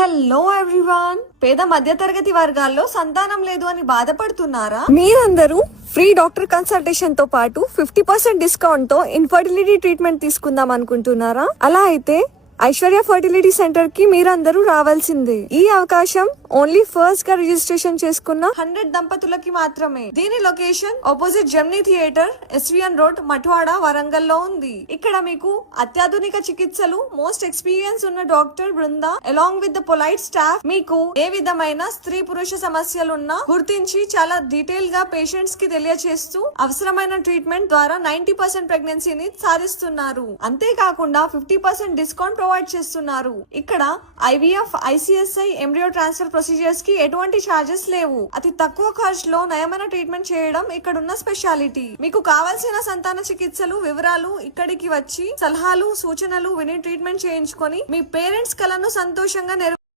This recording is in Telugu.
హలో ఎవ్రీవన్, పేద మధ్య తరగతి వర్గాల్లో సంతానం లేదు అని బాధపడుతున్నారా? మీరందరూ ఫ్రీ డాక్టర్ కన్సల్టేషన్ తో పాటు 50% డిస్కౌంట్ తో ఇన్ఫర్టిలిటీ ట్రీట్మెంట్ తీసుకుందాం అనుకుంటున్నారా? అలా అయితే ఐశ్వర్య ఫర్టిలిటీ సెంటర్ కి మీరందరూ రావాల్సిందే. ఈ అవకాశం ఓన్లీ ఫస్ట్ గా రిజిస్ట్రేషన్ చేసుకున్న 100 దంపతులకి మాత్రమే. దీని location opposite Gemini theatre, SVN road, Matwada, Warangal లో ఉంది. ఇక్కడ మీకు అత్యాధునిక చికిత్సలు, మోస్ట్ ఎక్స్పీరియన్స్ ఉన్న doctor Brinda along with the polite staff మీకు ఏ విధమైన స్త్రీ పురుష సమస్యలున్నా గుర్తించి చాలా డీటెయిల్ గా పేషెంట్స్ కి తెలియజేస్తూ అవసరమైన ట్రీట్మెంట్ ద్వారా 90% ప్రెగ్నెన్సీని సాధిస్తున్నారు. అంతేకాకుండా 50% డిస్కౌంట్ ప్రొవైడ్ చేస్తున్నారు. ఇక్కడ IVF, ICSI, embryo transfer procedures కి ఎటువంటి ఛార్జెస్ లేవు. అతి తక్కువ ఖర్చులో నయమైన ట్రీట్మెంట్ చేయడం ఇక్కడున్న స్పెషాలిటీ. మీకు కావాల్సిన సంతాన చికిత్సలు వివరాలు ఇక్కడికి వచ్చి సలహాలు, సూచనలు విని ట్రీట్మెంట్ చేయించుకొని మీ పేరెంట్స్ కలను సంతోషంగా